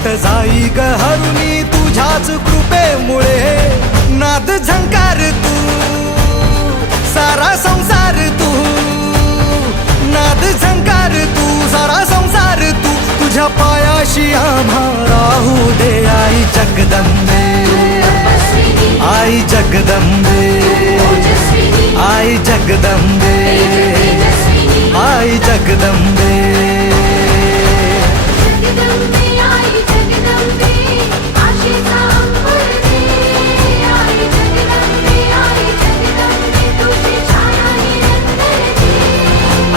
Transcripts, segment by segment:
वाट जाई ग हरुणी तुझ्याच कृपेमुळे नाद झंकार तू सारा संसार तू नाद झंकार तू सारा संसार तू तुझ्या पायाशी आम्हा राहू दे आई जगदंबे आई जगदंबे आई जगदंबे आई जगदंबे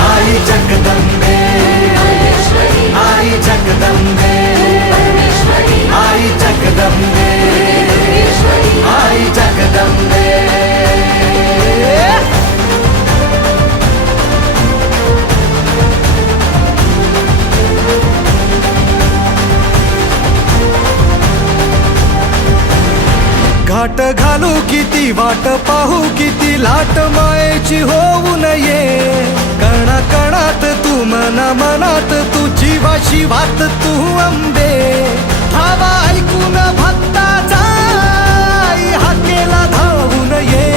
आई जगदंबे आई जगदंबे आई जगदंबे आई जगदंबे घाट घालू किती वाट पाहू किती लाट मायेची होऊ नये कणा कणात तू मना मनात तू जीवा शिवात तू अंबे धावा ऐकून भक्ताचा आई हाकेला धावू नये